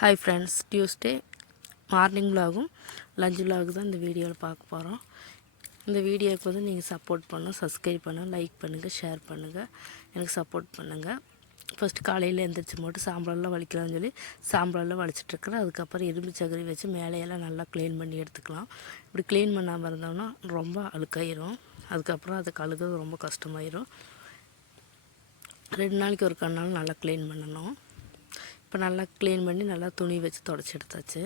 Hi friends, Tuesday morning விலாகும் lunch vlog தான் இந்த வீடியோவில் பார்க்க போகிறோம். இந்த வீடியோவுக்கு வந்து நீங்கள் சப்போர்ட் பண்ணணும், சப்ஸ்கிரைப் பண்ணுங்கள், லைக் பண்ணுங்கள், ஷேர் பண்ணுங்கள், எனக்கு சப்போர்ட் பண்ணுங்கள். ஃபஸ்ட்டு காலையில் எழுந்திரிச்சி போட்டு சாம்பலெல்லாம் வலிக்கலாம்னு சொல்லி சாம்பலெல்லாம் வலிச்சிட்ருக்குறேன். அதுக்கப்புறம் இரும்பு சகரி வச்சு மேலையெல்லாம் நல்லா க்ளீன் பண்ணி எடுத்துக்கலாம். இப்படி க்ளீன் பண்ணாமல் இருந்தோம்னா ரொம்ப அழுக்காயிரும். அதுக்கப்புறம் அதை கழுகுறது ரொம்ப கஷ்டமாயிரும். 2 நாளைக்கு ஒரு கண்ணாலும் நல்லா க்ளீன் பண்ணணும். இப்போ நல்லா க்ளீன் பண்ணி நல்லா துணி வச்சு தொடச்சி எடுத்தாச்சு.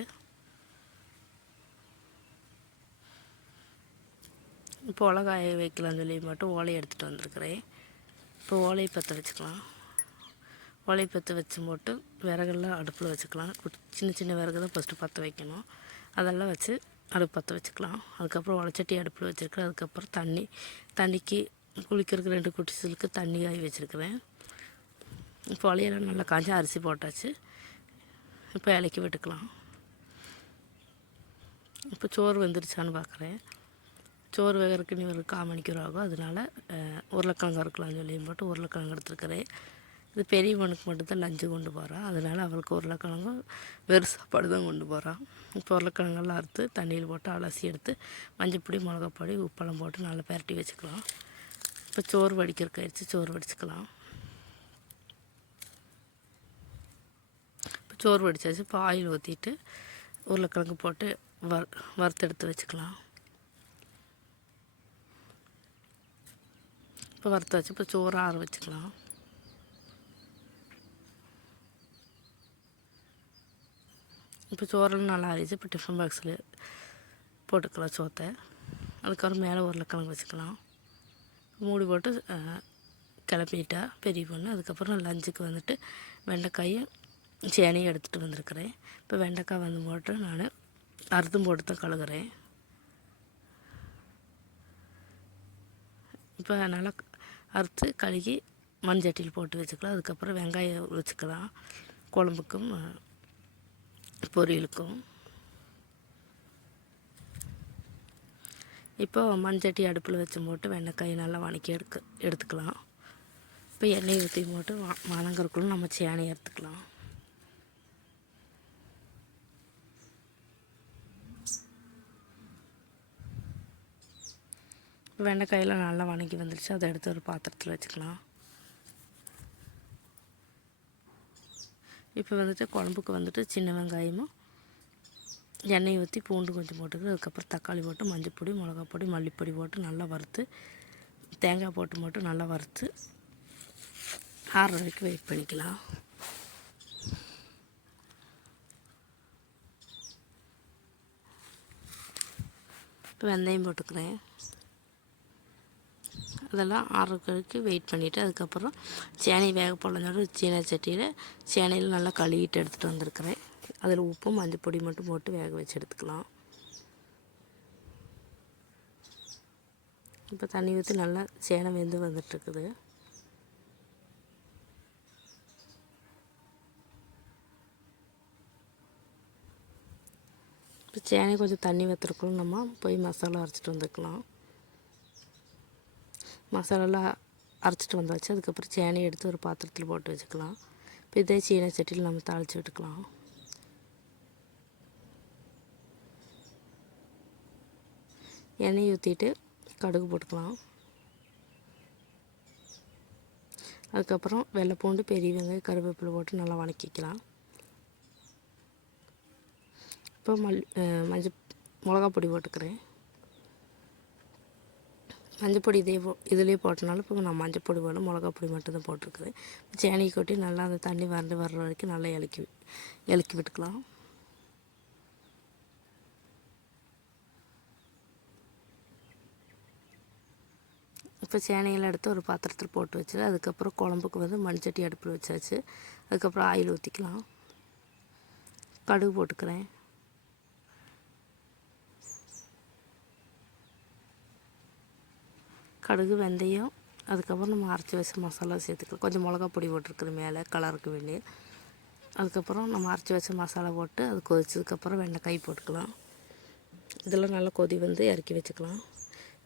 இப்போ காய வைக்கலாம்னு சொல்லி மட்டும் ஓலையை எடுத்துகிட்டு வந்திருக்கிறேன். இப்போ ஓலையை பற்ற வச்சுக்கலாம். ஓலையை பற்ற வச்சு போட்டு விறகெல்லாம் அடுப்பில் வச்சுக்கலாம். சின்ன சின்ன விறகு தான் ஃபஸ்ட்டு பற்ற வைக்கணும். அதெல்லாம் வச்சு அடுப்பு பற்ற வச்சுக்கலாம். அதுக்கப்புறம் உடச்சட்டி அடுப்பில் வச்சுருக்கிறேன். அதுக்கப்புறம் தண்ணிக்கு குளிக்கிறதுக்கு 2 குட்டிகளுக்கு தண்ணி காய வச்சுருக்கிறேன். இப்போ வலையெல்லாம் நல்லா காய்ச்சி அரிசி போட்டாச்சு. இப்போ இலக்கி விட்டுக்கலாம். இப்போ சோறு வெந்துருச்சான்னு பார்க்குறேன். சோறு வேகிறதுக்கு நீ ஒரு 1/4 மணிக்கூர் ஆகும். அதனால் உருளைக்கிழங்கு அறுக்கலாம்னு சொல்லி போட்டு உருளைக்கிழங்கு எடுத்துருக்கிறேன். இது பெரியவனுக்கு மட்டும்தான் லஞ்சு கொண்டு போகிறான். அதனால் அவளுக்கு உருளைக்கிழங்கு வெறும் சாப்பாடு தான் கொண்டு போகிறான். இப்போ உருளைக்கிழங்கெல்லாம் அறுத்து தண்ணியில் போட்டு அலசி எடுத்து மஞ்சப்பொடி, மிளகாப்பொடி, உப்பெல்லாம் போட்டு நல்லா பரட்டி வச்சுக்கலாம். இப்போ சோறு வடிக்கிறதுக்கு ஆயிடுச்சு. சோறு வடிச்சுக்கலாம். சோறு வடித்தாச்சு. இப்போ ஆயில் ஊற்றிட்டு உருளைக்கிழங்கு போட்டு வறுத்தெடுத்து வச்சுக்கலாம். இப்போ வறுத்து வச்சு இப்போ சோறு ஆற வச்சுக்கலாம். இப்போ சோறெல்லாம் நல்லா ஆறிச்சு. இப்போ டிஃபன் பாக்ஸில் போட்டுக்கலாம் சோத்தை. அதுக்கப்புறம் மேலே உருளைக்கிழங்கு வச்சுக்கலாம். மூடி போட்டு கிளப்பிட்டா பெரிய பொண்ணு. அதுக்கப்புறம் லஞ்சுக்கு வந்துட்டு வெண்டைக்காயும் சேனையும் எடுத்துகிட்டு வந்திருக்கிறேன். இப்போ வெண்டைக்காய் வந்து போட்டு நான் அறுத்தும் போட்டு தான் கழுகுறேன். இப்போ நல்லா அறுத்து கழுகி மண்சட்டியில் போட்டு வச்சுக்கலாம். அதுக்கப்புறம் வெங்காயம் வச்சுக்கலாம் குழம்புக்கும் பொரியலுக்கும். இப்போ மண்சட்டி அடுப்பில் வச்சு போட்டு வெண்டைக்காயை நல்லா வதக்கி எடுத்துக்கலாம். இப்போ எண்ணெய் ஊற்றி போட்டு வதங்கறக்குள்ள நம்ம சேனையை எடுத்துக்கலாம். வெண்டைக்காயெல்லாம் நல்லா வதங்கி வந்துடுச்சு. அதை எடுத்து ஒரு பாத்திரத்தில் வச்சுக்கலாம். இப்போ வந்துட்டு குழம்புக்கு வந்துட்டு சின்ன வெங்காயமும் எண்ணெய் ஊற்றி பூண்டு கொஞ்சம் போட்டுக்கிட்டு அதுக்கப்புறம் தக்காளி போட்டு மஞ்சப்பொடி, மிளகாப்பொடி, மல்லிப்பொடி போட்டு நல்லா வறுத்து தேங்காய் போட்டு நல்லா வறுத்து ஆறுற வரைக்கும் வெயிட் பண்ணிக்கலாம். இப்போ வெந்தயம் போட்டுக்கிறேன். அதெல்லாம் ஆறுறதுக்கு வெயிட் பண்ணிவிட்டு அதுக்கப்புறம் சேனை வேக போடலனாலும் சீன சட்டியில் சேனையில் நல்லா கழுவிட்டு எடுத்துகிட்டு வந்திருக்கிறேன். அதில் உப்பும் மஞ்சப்பொடி மட்டும் போட்டு வேக வச்சு எடுத்துக்கலாம். இப்போ தண்ணி ஊற்றி நல்லா சேனை வெந்து வந்துட்டுருக்குது. இப்போ சேனை கொஞ்சம் தண்ணி வைத்துருக்கணும். நம்ம போய் மசாலா அரைச்சிட்டு வந்துக்கலாம். மசாலாலாம் அரைச்சிட்டு வந்தாச்சு. அதுக்கப்புறம் சேனையை எடுத்து ஒரு பாத்திரத்தில் போட்டு வச்சுக்கலாம். இப்போ இதே சீன சட்டியில் நம்ம தாளித்து விட்டுக்கலாம். எண்ணெய் ஊற்றிட்டு கடுகு போட்டுக்கலாம். அதுக்கப்புறம் வெள்ளைப்பூண்டு, பெரிய வெங்காயம், கருவேப்பிலை போட்டு நல்லா வதக்கிக்கலாம். இப்போ மிளகாப்பொடி போட்டுக்கிறேன். மஞ்சப்பொடி இதிலே போட்டனாலும் இப்போ நான் மஞ்சப்பொடி போடணும், மிளகாப்பொடி மட்டும்தான் போட்டிருக்குறேன். சேனையை கொட்டி நல்லா அந்த தண்ணி வறண்டு வர்ற வரைக்கும் நல்லா இலக்கி விட்டுக்கலாம். இப்போ சேனையெல்லாம் எடுத்து ஒரு பாத்திரத்தில் போட்டு வச்சு அதுக்கப்புறம் குழம்புக்கு வந்து மண்சட்டி அடுப்பில் வச்சாச்சு. அதுக்கப்புறம் ஆயில் ஊற்றிக்கலாம். கடுகு போட்டுக்கிறேன். கடுகு, வெந்தயம், அதுக்கப்புறம் நம்ம அரைச்சி வச்ச மசாலா சேர்த்துக்கலாம். கொஞ்சம் மிளகாப்பொடி போட்டிருக்குது மேலே கலருக்கு வேண்டி. அதுக்கப்புறம் நம்ம அரைச்சி வச்ச மசாலா போட்டு அது கொதிச்சதுக்கப்புறம் வெண்டைக்காய் போட்டுக்கலாம். இதெல்லாம் நல்லா கொதி வந்து இறக்கி வச்சுக்கலாம்.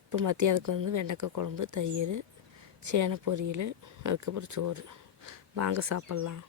இப்போ மத்தியானத்துக்கு வந்து வெண்டைக்காய் குழம்பு, தயிர், சேனை பொரியல், அதுக்கப்புறம் சோறு. வாங்க சாப்பிட்லாம்.